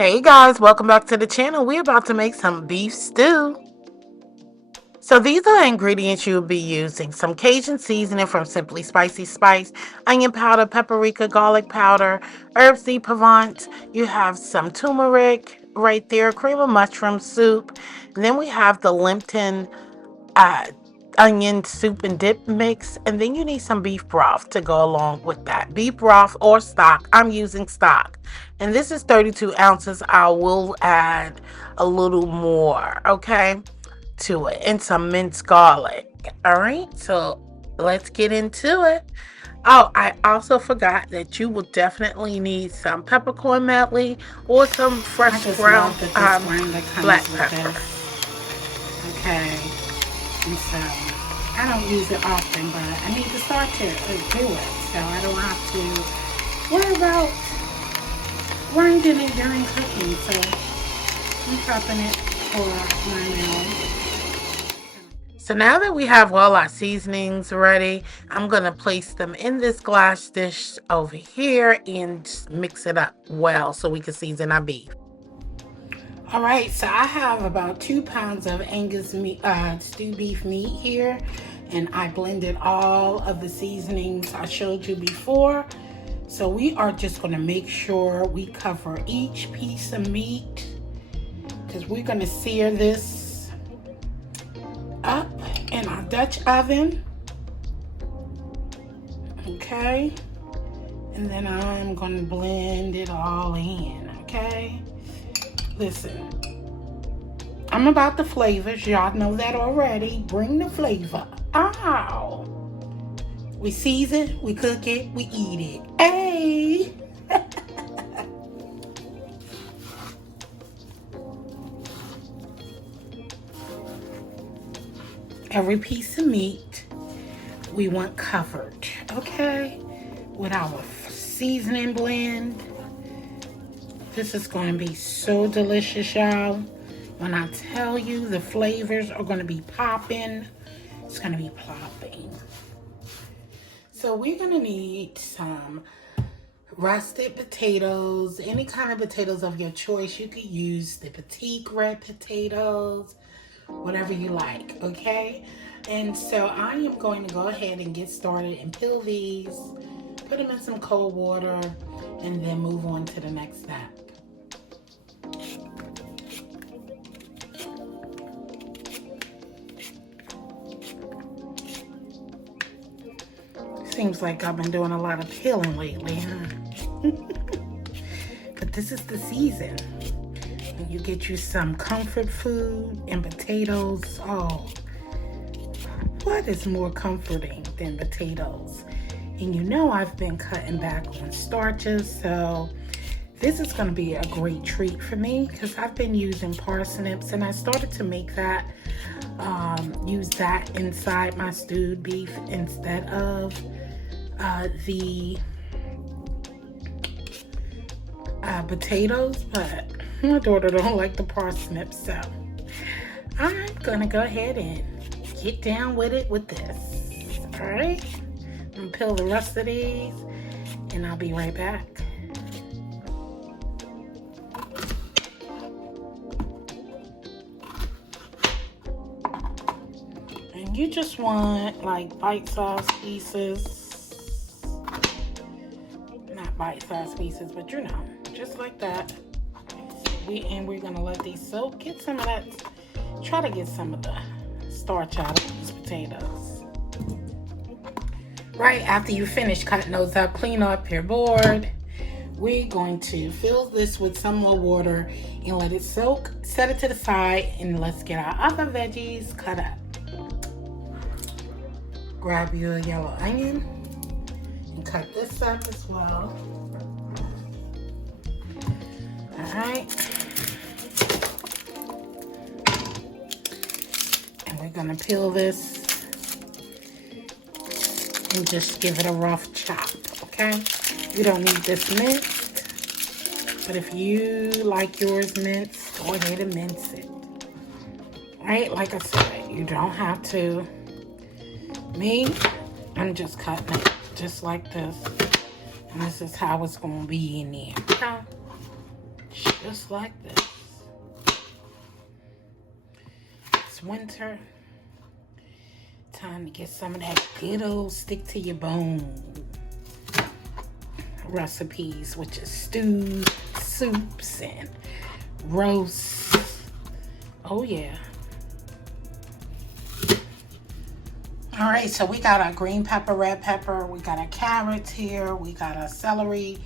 Hey guys, welcome back to the channel. We're about to make some beef stew. So these are the ingredients you'll be using. Some Cajun seasoning from Simply Spicy Spice, onion powder, paprika, garlic powder, herbs de Provence. You have some turmeric right there, cream of mushroom soup. And then we have the Lipton uh, onion soup and dip mix, and then you need some beef broth to go along with that. Beef broth or stock. I'm using stock, and this is 32 ounces. I will add a little more, okay, to it, and some minced garlic. All right, so let's get into it. Oh, I also forgot that you will definitely need some peppercorn medley or some I fresh just ground love that this grinder black comes with pepper. this. Okay, and so I don't use it often, but I need to start to do it, so I don't have to worry about grinding it during cooking. So I'm prepping it for my meal. So now that we have all our seasonings ready, I'm going to place them in this glass dish over here and just mix it up well so we can season our beef. All right, so I have about 2 pounds of Angus meat, stew beef meat here, and I blended all of the seasonings I showed you before. So we are just gonna make sure we cover each piece of meat because we're gonna sear this up in our Dutch oven. Okay, and then I'm gonna blend it all in, okay? Listen, I'm about the flavors. Y'all know that already. Bring the flavor. Ow. We season, we cook it, we eat it. Hey. Every piece of meat we want covered, okay? With our seasoning blend. This is going to be so delicious, y'all. When I tell you the flavors are going to be popping, it's going to be plopping. So we're going to need some russet potatoes, any kind of potatoes of your choice. You could use the petite red potatoes, whatever you like, okay? And so I am going to go ahead and get started and peel these, put them in some cold water, and then move on to the next step. Seems like I've been doing a lot of peeling lately, huh? But this is the season. When you get you some comfort food and potatoes, oh, what is more comforting than potatoes? And you know I've been cutting back on starches, so this is going to be a great treat for me because I've been using parsnips, and I started to make that, use that inside my stewed beef instead of the potatoes, but my daughter don't like the parsnips, so I'm gonna go ahead and get down with it with this. All right, I'm gonna peel the rest of these, and I'll be right back. And you just want like bite-sized pieces, not bite-sized pieces, but you know, just like that. We're gonna let these soak. Get some of that. Try to get some of the starch out of these potatoes. Right after you finish cutting those up, clean up your board. We're going to fill this with some more water and let it soak. Set it to the side, and let's get our other veggies cut up. Grab your yellow onion and cut this up as well. All right. And we're gonna peel this and just give it a rough chop, okay? You don't need this minced, but if you like yours minced, go ahead and mince it. All right, like I said, you don't have to. Me, I'm just cutting it just like this. And this is how it's gonna be in there, okay? Just like this. It's winter. Time to get some of that good old stick to your bone recipes, which is stews, soups, and roasts. Oh yeah. All right, so we got our green pepper, red pepper, we got our carrots here, we got our celery.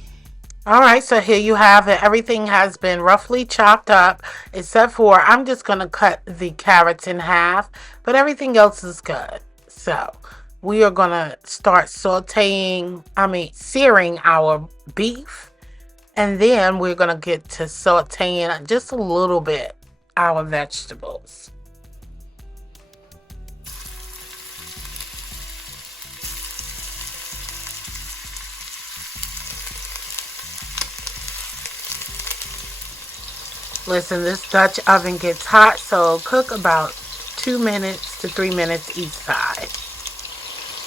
All right, so here you have it. Everything has been roughly chopped up, except for I'm just going to cut the carrots in half, but everything else is good. So we are going to start searing our beef, and then we're going to get to sauteing just a little bit our vegetables. Listen, this Dutch oven gets hot, so cook about 2 minutes to 3 minutes each side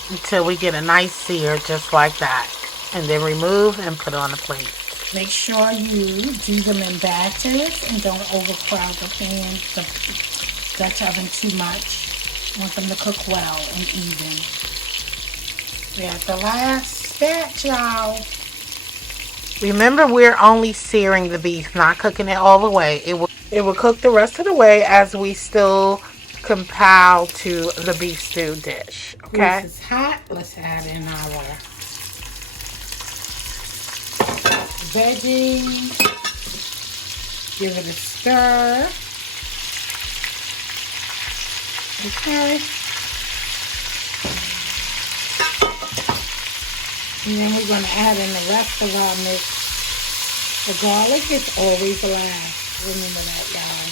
until we get a nice sear just like that. And then remove and put on a plate. Make sure you do them in batches and don't overcrowd the pan, the Dutch oven too much. You want them to cook well and even. We're at the last batch, y'all. Remember, we're only searing the beef, not cooking it all the way. It will cook the rest of the way as we still compile to the beef stew dish. Okay. This is hot. Let's add in our veggies. Give it a stir. Okay. And then we're going to add in the rest of our mix. The garlic is always last. Remember that, y'all.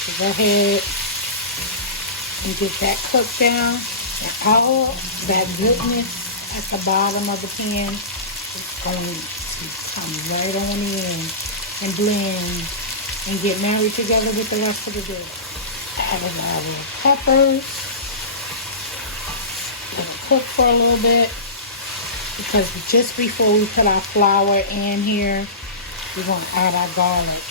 So go ahead and get that cooked down. And all that goodness at the bottom of the pan is going to come right on in and blend and get married together with the rest of the dish. Add in our little peppers. Let it cook for a little bit, because just before we put our flour in here, we're going to add our garlic.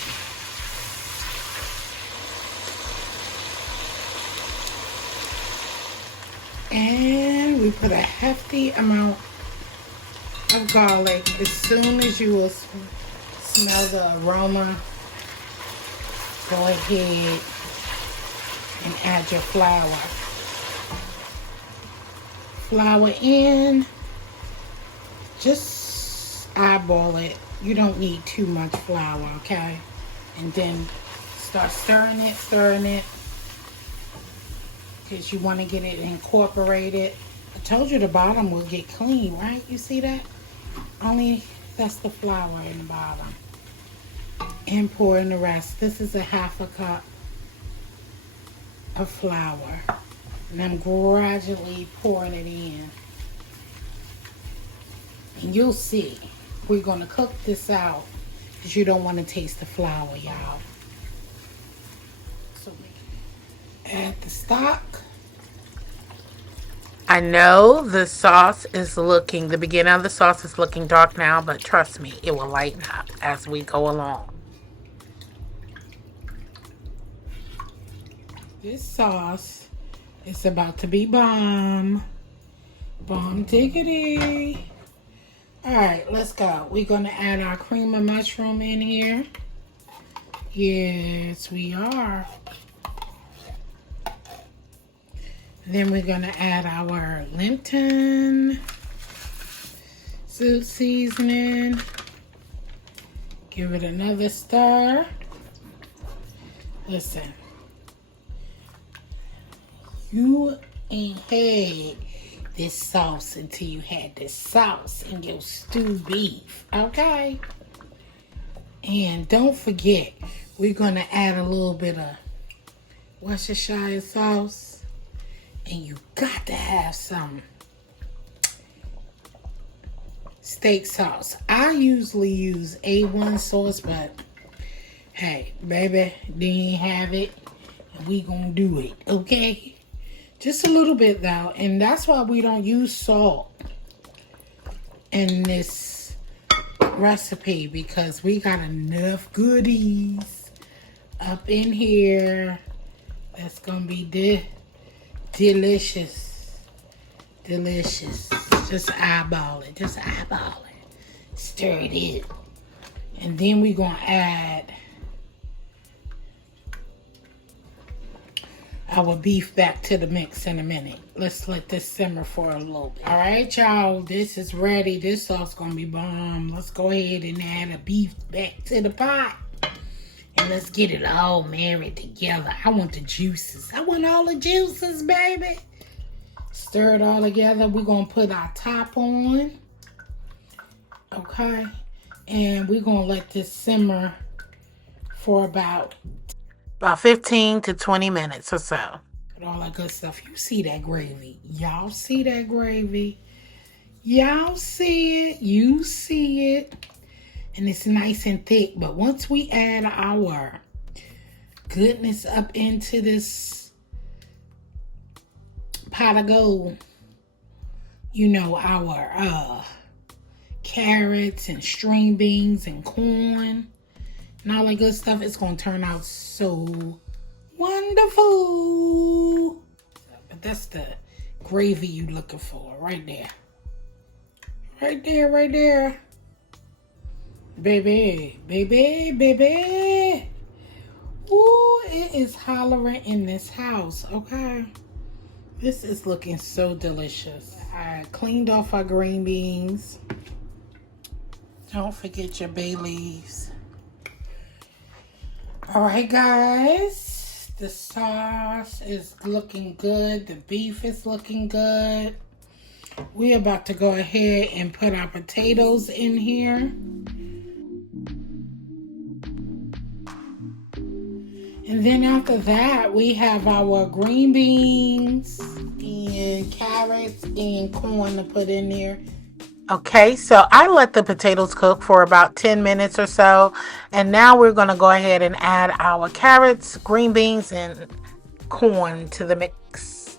And we put a hefty amount of garlic. As soon as you will smell the aroma, go ahead and add your flour. Flour in, just eyeball it. You don't need too much flour, okay? And then start stirring it, because you want to get it incorporated. I told you the bottom will get clean, right? You see that? Only that's the flour in the bottom. And pour in the rest. This is a half a cup of flour. And I'm gradually pouring it in. And you'll see, we're going to cook this out because you don't want to taste the flour, y'all. So we add the stock. I know the beginning of the sauce is looking dark now, but trust me, it will lighten up as we go along. This sauce is about to be bomb. Bomb diggity. All right, let's go. We're going to add our cream of mushroom in here. Yes, we are. Then we're going to add our Lipton soup seasoning. Give it another stir. Listen. You ain't had this sauce until you had this sauce in your stewed beef, okay? And don't forget, we're going to add a little bit of Worcestershire sauce. And you got to have some steak sauce. I usually use A1 sauce, but hey, baby, they ain't have it. And we going to do it, okay? Just a little bit though, and that's why we don't use salt in this recipe because we got enough goodies up in here. That's gonna be delicious. Delicious. Just eyeball it. Just eyeball it. Stir it in. And then we're gonna add our beef back to the mix in a minute. Let's let this simmer for a little bit. All right, y'all, this is ready. This sauce gonna be bomb. Let's go ahead and add the beef back to the pot. And let's get it all married together. I want the juices. I want all the juices, baby. Stir it all together. We're gonna put our top on. Okay. And we're gonna let this simmer for about 15 to 20 minutes or so. All that good stuff. You see that gravy. Y'all see that gravy. Y'all see it. You see it. And it's nice and thick. But once we add our goodness up into this pot of gold, you know, our carrots and string beans and corn and all that good stuff, it's going to turn out so wonderful. But that's the gravy you looking for right there. Right there, right there. Baby, baby, baby. Ooh, it is hollering in this house, okay? This is looking so delicious. I cleaned off our green beans. Don't forget your bay leaves. All right, guys. The sauce is looking good. The beef is looking good. We're about to go ahead and put our potatoes in here. And then after that, we have our green beans and carrots and corn to put in there. Okay, so I let the potatoes cook for about 10 minutes or so. And now we're going to go ahead and add our carrots, green beans, and corn to the mix.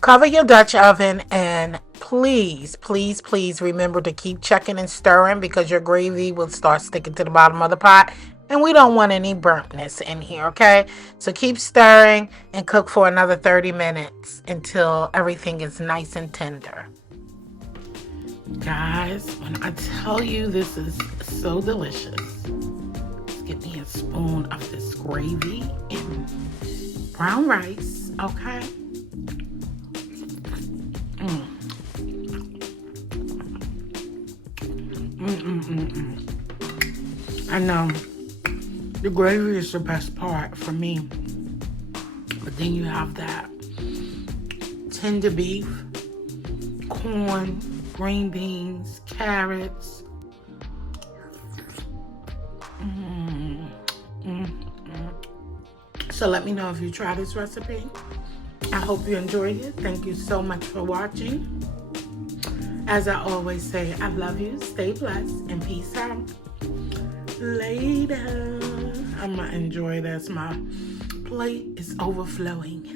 Cover your Dutch oven and please, please, please remember to keep checking and stirring because your gravy will start sticking to the bottom of the pot. And we don't want any burntness in here, okay? So keep stirring and cook for another 30 minutes until everything is nice and tender. Guys, when I tell you this is so delicious, let's get me a spoon of this gravy and brown rice, okay? I know the gravy is the best part for me, but then you have that tender beef, corn, green beans, carrots. So let me know if you try this recipe. I hope you enjoyed it. Thank you so much for watching. As I always say, I love you. Stay blessed and peace out. Later. I'm gonna enjoy this. My plate is overflowing.